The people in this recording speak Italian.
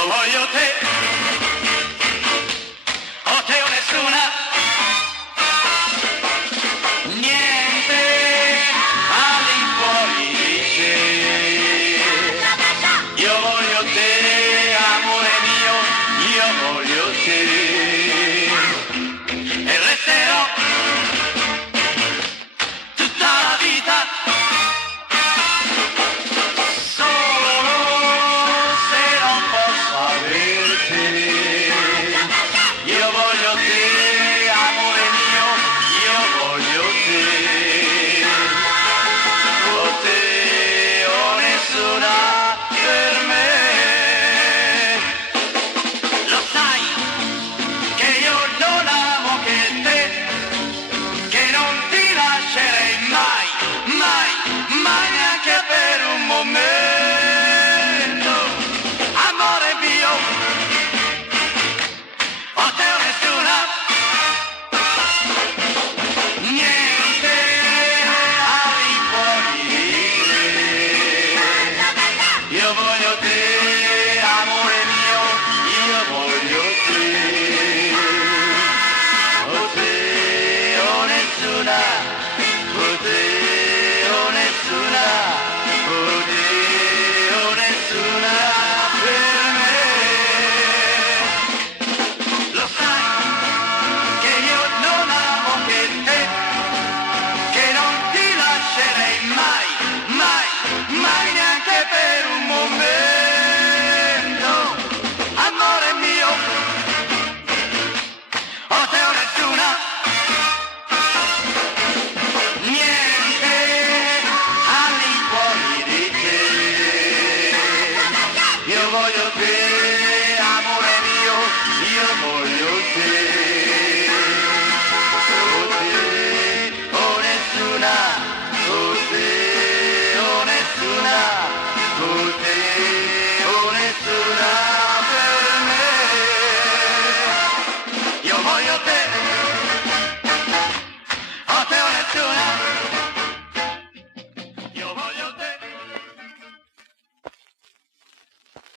io voglio te, o te o nessuna, niente al di fuori di te. Io voglio te, amore mio, io voglio te, e resterò tutta la vita solo se non posso averti. Io voglio te, amore mio, io voglio te, o te o nessuna per me. Lo sai che io non amo che te, che non ti lascerei mai, mai, mai neanche per un momento. Amore mio, o te o nessuna, niente al di fuori di te. Io voglio te, amore mio, io voglio te, o te o nessuna, o te o nessuna, o te o nessuna per me. Lo sai che io non amo che te, che non ti lascerei mai, mai, mai neanche per un momento. Amore mio, o te o nessuna, niente al di fuori di te. Io voglio te,